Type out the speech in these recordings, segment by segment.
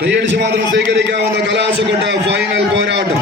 കൈയടിച്ച് മാത്രം സ്വീകരിക്കാവുന്ന കലാശക്കൊട്ട ഫൈനൽ പോരാട്ടം.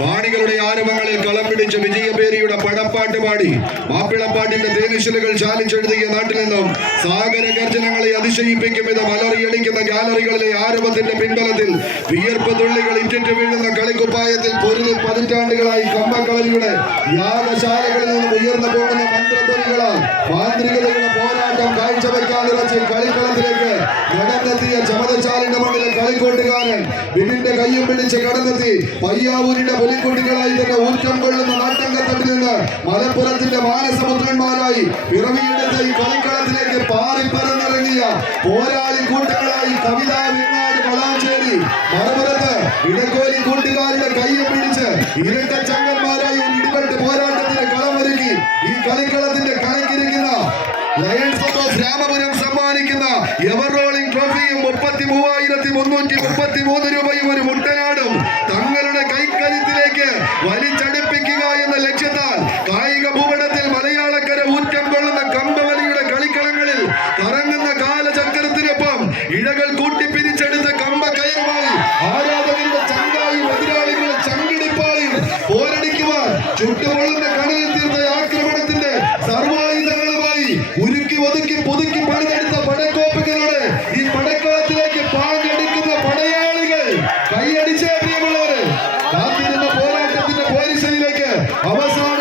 പാണികളുടെ ആരവങ്ങളിൽ കളം പിടിച്ച് വിജയപേരിയുടെ പടപ്പാട്ട് പാടി മാപ്പിളപ്പാട്ടിന്റെ തേനിശലുകൾ ചാലിച്ചെഴുതിയ നാട്ടിൽ നിന്നും സാഗര ഗർജനങ്ങളെ അതിശയിപ്പിക്കും വിധം അലറിയടിക്കുന്ന ഗാലറികളിലെ ആരവത്തിന്റെ പിൻബലത്തിൽ വിയർപ്പ് തുള്ളികൾ ഇറ്റിറ്റ് വീഴുന്ന കളിക്കുപ്പായത്തിൽ പൊരുതി പതിറ്റാണ്ടുകളായി കമ്പക്കളരിയുടെ യാഗശാലകളിൽ നിന്നും ഉയർന്നു പോകുന്ന മന്ത്രധ്വനികളാൽ മാന്ത്രികതയുടെ പോരാട്ടം കാഴ്ചവെക്കാതിറച്ച് കളിക്കളത്തിലേക്ക് നടന്നെത്തിയ ചമതച്ചാലിന്റെ കളിക്കോട്ടുകാരൻ വിപിന്റെ കയ്യും പിടിച്ച് കടന്നെത്തി. പയ്യാവൂരിന്റെ പുലിക്കുട്ടികളായി തന്നെ ഊറ്റം കൊള്ളുന്ന നാട്ടങ്കത്തട്ടിൽ നിന്ന് മലപ്പുറത്തിന്റെ മാനസമുദ്രന്മാരായി പിറവിയിടത്തെ ഈ കളിക്കളത്തിലേക്ക് പാറി പറന്നിറങ്ങിയ പോരാളി കൂട്ടുകളായി കവിത വിങ്ങാട് വളാഞ്ചേരി. മലപ്പുറത്ത് ഇടക്കോലി കൂട്ടുകാരുടെ കയ്യും പിടിച്ച് ഇരട്ട ചങ്ങന്മാരായി ഒരു ഇടപെട്ട് പോരാട്ടത്തിന് കളമൊരുക്കി ഈ കളിക്കളത്തിന്റെ കണക്കിരിക്കുന്ന ലയൺസ് ഓഫ് രാമപുരം സമ്മാനിക്കുന്ന എവർ റോളിംഗ് ട്രോഫിയും മുപ്പത്തി മൂവായിരത്തി മുന്നൂറ്റി മുപ്പത്തി മൂന്ന് രൂപയും ഒരു മുട്ടനാടും തങ്ങളുടെ കൈക്കരുത്തിലേക്ക് വലിച്ചടുപ്പിക്കുക എന്ന ലക്ഷ്യത്താൽ കായിക ഭൂപടത്തിൽ മലയാളക്കര ഊറ്റം കൊള്ളുന്ന കമ്പവലിയുടെ കളിക്കളങ്ങളിൽ കറങ്ങുന്ന കാലചക്രത്തിനൊപ്പം ഇഴകൾ കൂട്ടിപ്പിരിച്ചെടുത്ത കമ്പ കയറുമായി ആരാധകരുടെ ചങ്കായും എതിരാളികളെ ചങ്കിടിപ്പാളിയും പോരടിക്കുവാൻ ചുട്ടുപൊള്ളുന്ന புதுக்கி படையெடுத்த படைக்கோப்புகளோடு இப்படைக்களத்திலேக்கு பாங்கெடுக்கிற படையாளிகள் கையடிச்சே பிரியமுள்ளவர் காத்திருந்த போராட்டத்தின் போரிசலிலேக்கு அவசான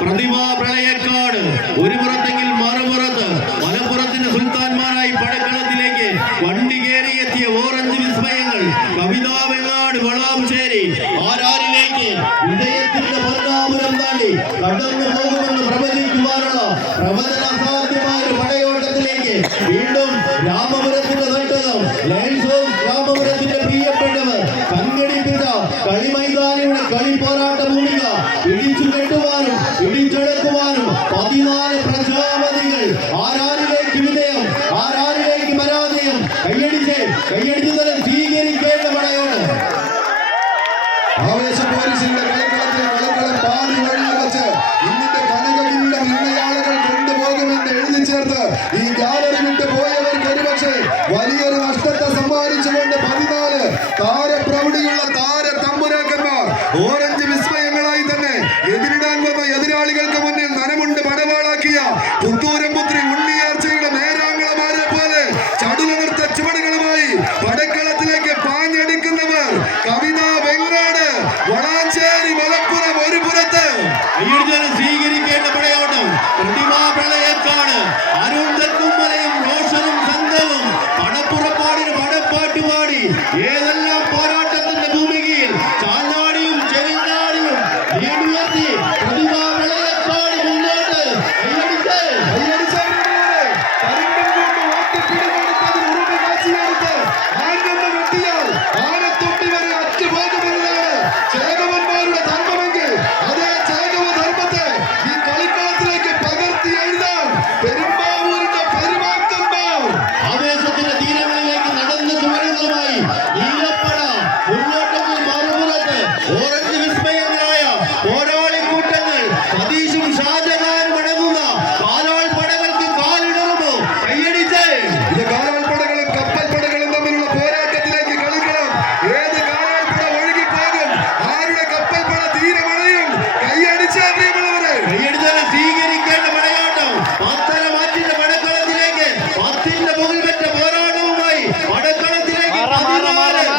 പ്രതിഭാ പ്രളയക്കാട് ഒരു പുറത്തെങ്കിൽ മറുപുറത്ത് മലപ്പുറത്തിന്റെ സുൽത്താൻമാരായി പടക്കളത്തിലേക്ക് വണ്ടി കയറിയെത്തിയ ഓറഞ്ച് വിസ്മയങ്ങൾ കവിതാ വെങ്ങാട് വളാംശേരി ആരാരിലേക്ക് വിജയത്തിന്റെ പന്താപുരം താണ്ടി കടന്നു പോകുമെന്ന് പ്രവചിക്കുവാനുള്ള പ്രവചന അസാധ്യമായ പടയോട്ടത്തിലേക്ക് തന്നെ സ്വീകരിക്കേണ്ട പടയോട് ആവേശ പോലീസിന്റെ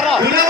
알아.